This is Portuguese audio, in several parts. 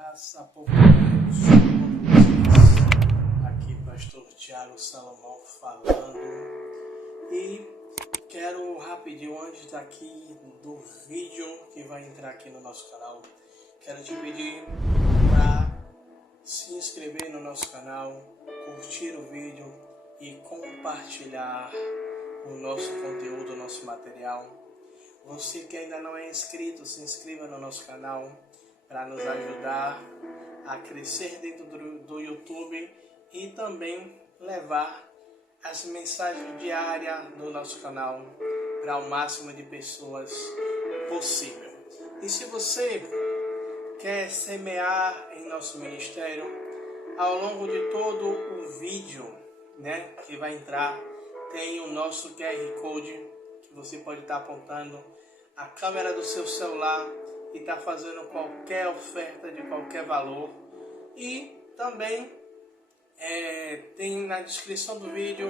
Graça, povo de Deus, aqui pastor Tiago Salomão falando, e quero rapidinho, antes daqui do vídeo que vai entrar aqui no nosso canal, quero te pedir para se inscrever no nosso canal, curtir o vídeo e compartilhar o nosso conteúdo, o nosso material. Você que ainda não é inscrito, se inscreva no nosso canal para nos ajudar a crescer dentro do YouTube e também levar as mensagens diárias do nosso canal para o máximo de pessoas possível. E se você quer semear em nosso ministério, ao longo de todo o vídeo, que vai entrar, tem o nosso QR Code que você pode estar apontando a câmera do seu celular e está fazendo qualquer oferta de qualquer valor. E também tem na descrição do vídeo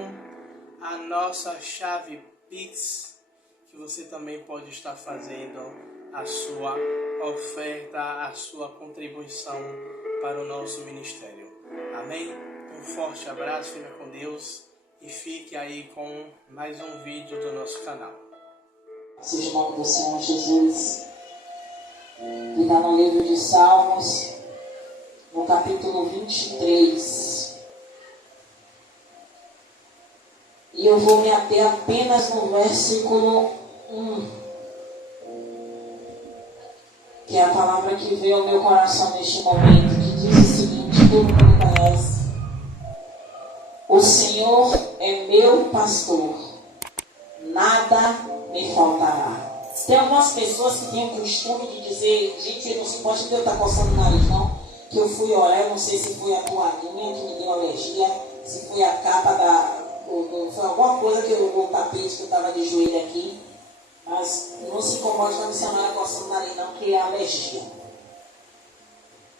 a nossa chave Pix, que você também pode estar fazendo a sua oferta, a sua contribuição para o nosso ministério. Amém? Um forte abraço, fica com Deus e fique aí com mais um vídeo do nosso canal. Seja o nome do Senhor Jesus. Que está no livro de Salmos, no capítulo 23. E eu vou me ater apenas no versículo 1, que é a palavra que veio ao meu coração neste momento, que diz o seguinte, todo mundo conhece: o Senhor é meu pastor, nada me faltará. Tem algumas pessoas que têm o costume de dizer: gente, não se pode que eu estar coçando o nariz, não. Que eu fui orar, não sei se foi a toalhinha que me deu alergia, se foi a capa foi alguma coisa que o tapete que eu estava de joelho aqui. Mas não se incomode quando você não é coçando o nariz, não, que é alergia.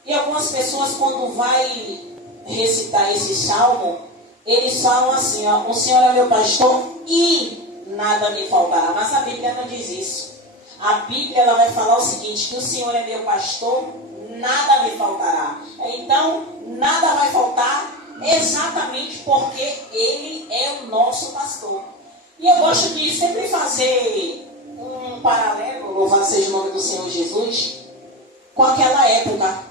E algumas pessoas, quando vai recitar esse salmo, eles falam assim: ó, o Senhor é meu pastor e nada me faltará. Mas a Bíblia não diz isso. A Bíblia ela vai falar o seguinte: que o Senhor é meu pastor, nada me faltará. Então, nada vai faltar exatamente porque Ele é o nosso pastor. E eu gosto de sempre fazer um paralelo, louvado seja o nome do Senhor Jesus, com aquela época,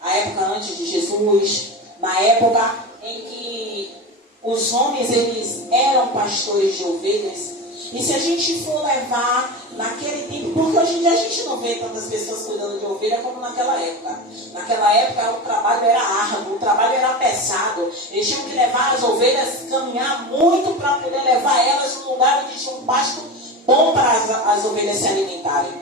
a época antes de Jesus, na época em que os homens eles eram pastores de ovelhas. E se a gente for levar naquele tempo, porque hoje em dia a gente não vê tantas pessoas cuidando de ovelha como naquela época. Naquela época o trabalho era árduo, o trabalho era pesado. Eles tinham que levar as ovelhas, caminhar muito para poder levar elas num lugar onde tinha um pasto bom para as ovelhas se alimentarem.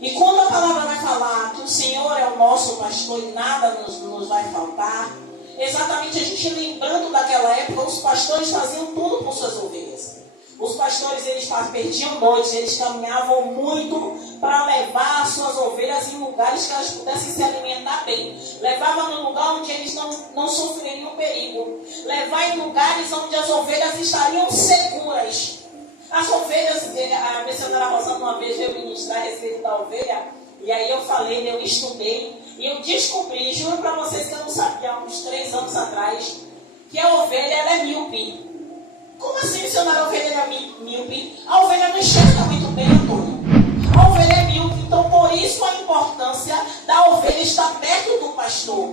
E quando a palavra vai falar que o Senhor é o nosso pastor e nada nos vai faltar, exatamente a gente lembrando daquela época, os pastores faziam tudo por suas ovelhas. Os pastores, eles perdiam noites, eles caminhavam muito para levar as suas ovelhas em lugares que elas pudessem se alimentar bem. Levavam no lugar onde eles não sofreriam perigo. Levar em lugares onde as ovelhas estariam seguras. As ovelhas, a missionária Rosana uma vez veio ministrar a respeito da ovelha, e aí eu falei, eu estudei, e eu descobri, juro para vocês que eu não sabia, há uns 3 anos atrás, que a ovelha ela é míope. Como assim, missionária, a ovelha é míope? A ovelha não enxerga muito bem, Antônio. A ovelha é míope, então por isso a importância da ovelha estar perto do pastor.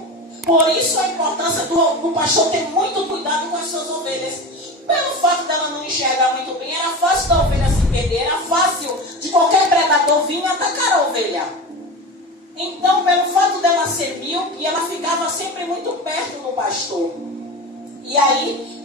Por isso a importância do pastor ter muito cuidado com as suas ovelhas. Pelo fato dela não enxergar muito bem, era fácil da ovelha se perder, era fácil de qualquer predador vir atacar a ovelha. Então, pelo fato dela ser míope, ela ficava sempre muito perto do pastor. E aí,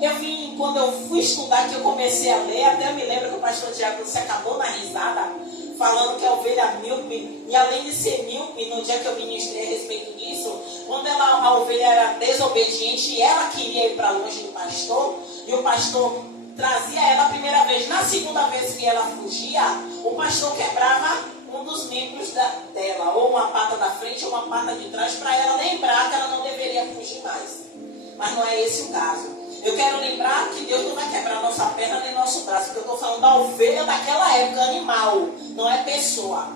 quando eu fui estudar, que eu comecei a ler, até eu me lembro que o pastor Tiago se acabou na risada, falando que a ovelha míope, e além de ser míope, no dia que eu ministrei a respeito disso, quando a ovelha era desobediente e ela queria ir para longe do pastor, e o pastor trazia ela a primeira vez, na segunda vez que ela fugia, o pastor quebrava um dos membros dela, ou uma pata da frente ou uma pata de trás, para ela lembrar que ela não deveria fugir mais. Mas não é esse o caso. Eu quero lembrar que Deus não vai quebrar nossa perna nem nosso braço, porque eu estou falando da ovelha daquela época, animal, não é pessoa.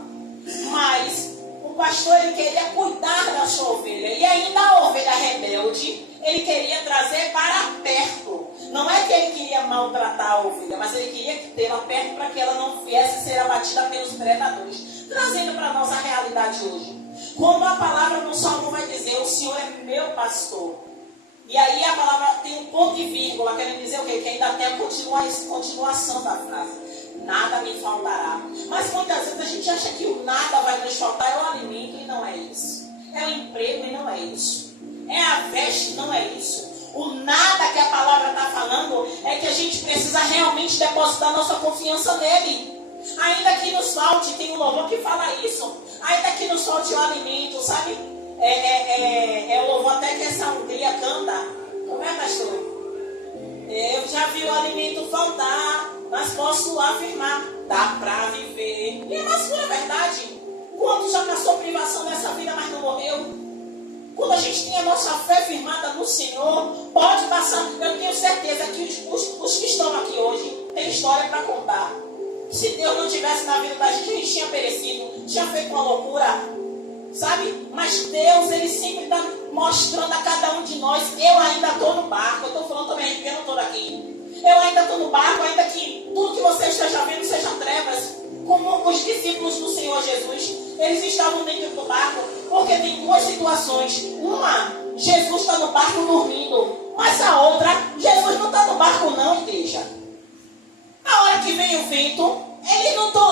Mas o pastor, ele queria cuidar da sua ovelha. E ainda a ovelha rebelde, ele queria trazer para perto. Não é que ele queria maltratar a ovelha, mas ele queria tê-la perto para que ela não viesse ser abatida pelos predadores. Trazendo para a nossa realidade hoje. Quando a palavra no Salmo vai dizer, o Senhor é meu pastor. E aí a palavra tem um ponto e vírgula, querendo dizer o quê? Que ainda tem a continuação da frase. Nada me faltará. Mas muitas vezes a gente acha que o nada vai nos faltar, é o alimento e não é isso. É o emprego e não é isso. É a veste, não é isso. O nada que a palavra está falando é que a gente precisa realmente depositar nossa confiança nele. Ainda que nos falte, tem um louvor que fala isso. Ainda que nos falte o alimento, sabe? É o louvor até que essa Hungria canta. Como é, pastor? Eu já vi o alimento faltar, mas posso afirmar, dá pra viver. E é mais pura verdade. Quando já passou privação nessa vida, mas não morreu? Quando a gente tem a nossa fé firmada no Senhor, pode passar. Eu tenho certeza que os que estão aqui hoje têm história para contar. Se Deus não tivesse na vida da gente, a gente tinha perecido, tinha feito uma loucura, sabe? Mas Deus, Ele sempre está mostrando a cada um de nós, eu ainda estou no barco, eu estou falando também, porque eu não estou daqui. Eu ainda estou no barco, ainda que tudo que você esteja vendo seja trevas, como os discípulos do Senhor Jesus, eles estavam dentro do barco, porque tem duas situações. Uma, Jesus está no barco dormindo, mas a outra, Jesus não está no barco não, igreja. A hora que vem o vento,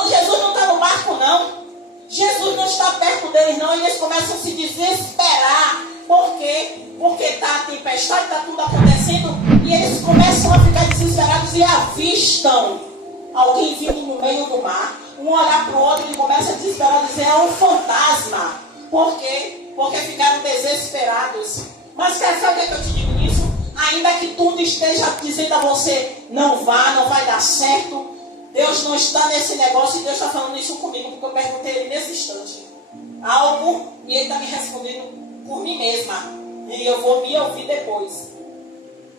Jesus não está no barco não. Jesus não está perto deles não. Eles começam a se desesperar. Por quê? Porque está a tempestade, está tudo acontecendo. E eles começam a ficar desesperados e avistam alguém vindo no meio do mar. Um olhar para o outro e começa a desesperar e dizer, é um fantasma. Por quê? Porque ficaram desesperados. Mas sabe o que eu te digo nisso? Ainda que tudo esteja dizendo a você, não vai dar certo, Deus não está nesse negócio e Deus está falando isso comigo, porque eu perguntei a Ele nesse instante algo e Ele está me respondendo por mim mesma. E eu vou me ouvir depois.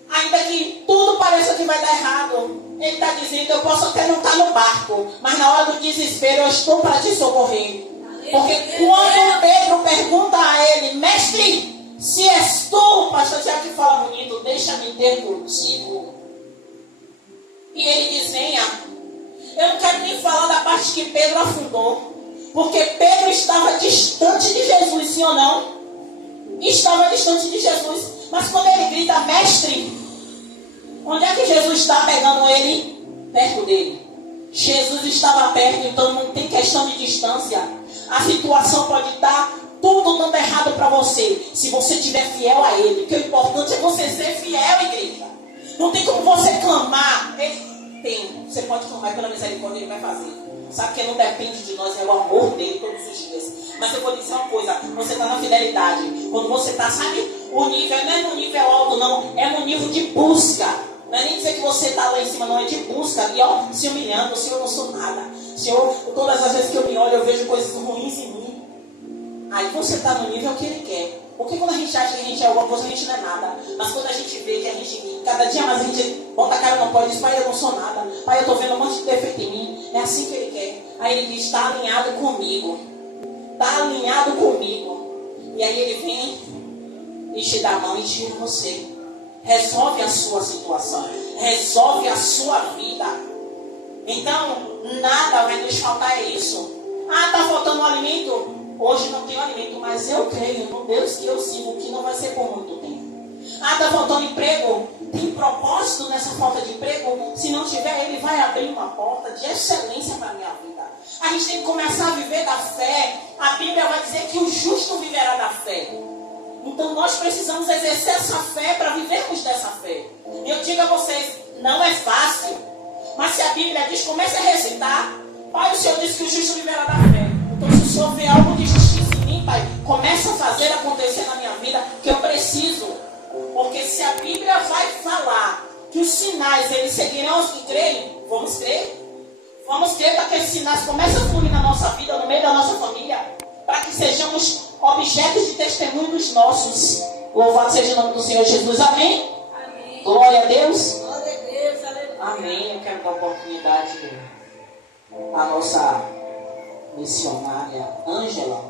Ainda que tudo pareça que vai dar errado, Ele está dizendo, eu posso até não estar no barco, mas na hora do desespero eu estou para te socorrer. Porque quando Pedro pergunta a Ele, mestre, se és tu, o pastor Tiago que fala bonito, deixa-me ter contigo. E ele diz, venha. Eu não quero nem falar da parte que Pedro afundou. Porque Pedro estava distante de Jesus, sim ou não? Estava distante de Jesus. Mas quando ele grita, mestre, onde é que Jesus está pegando ele? Perto dele. Jesus estava perto, então não tem questão de distância. A situação pode estar tudo dando errado para você, se você estiver fiel a Ele. Porque o importante é você ser fiel, igreja. Não tem como você clamar. Ele tem. Você pode clamar pela misericórdia, Ele vai fazer. Sabe que não depende de nós, é o amor dele todos os dias. Mas eu vou lhe dizer uma coisa, você está na fidelidade. Quando você está, sabe, o nível não é no nível alto não, é no nível de busca. Não é nem dizer que você está lá em cima, não, é de busca. E ó, se humilhando, Senhor, eu não sou nada. Senhor, todas as vezes que eu me olho, eu vejo coisas ruins em mim. Aí você está no nível que Ele quer. Porque quando a gente acha que a gente é alguma coisa, a gente não é nada. Mas quando a gente vê que a gente, cada dia mais a gente bota a cara no pó e diz, pai, eu não sou nada. Pai, eu estou vendo um monte de defeito em mim. É assim que Ele quer. Aí Ele diz, está alinhado comigo. Está alinhado comigo. E aí Ele vem e te dá a mão e tira você. Resolve a sua situação. Resolve a sua vida. Então, nada vai nos faltar, é isso. Ah, está faltando um alimento? Hoje não tenho alimento, mas eu creio no Deus que eu sirvo, que não vai ser por muito tempo. Ah, está faltando emprego? Tem propósito nessa falta de emprego? Se não tiver, Ele vai abrir uma porta de excelência para a minha vida. A gente tem que começar a viver da fé. A Bíblia vai dizer que o justo viverá da fé. Então nós precisamos exercer essa fé para vivermos dessa fé. Eu digo a vocês, não é fácil. Mas se a Bíblia diz, comece a recitar. Pai, o Senhor disse que o justo viverá da fé. Então se o Senhor vê algo de justiça em mim, Pai, comece a fazer acontecer na minha vida, que eu preciso. Porque se a Bíblia vai falar que os sinais, eles seguirão os que creem, vamos crer. Vamos crer para que esses sinais comecem a fluir na nossa vida, no meio da nossa família, para que sejamos objetos de testemunho dos nossos. Louvado seja o nome do Senhor Jesus. Amém? Amém. Glória a Deus. Glória a Deus. Aleluia. Amém. Eu quero dar oportunidade à nossa missionária Ângela.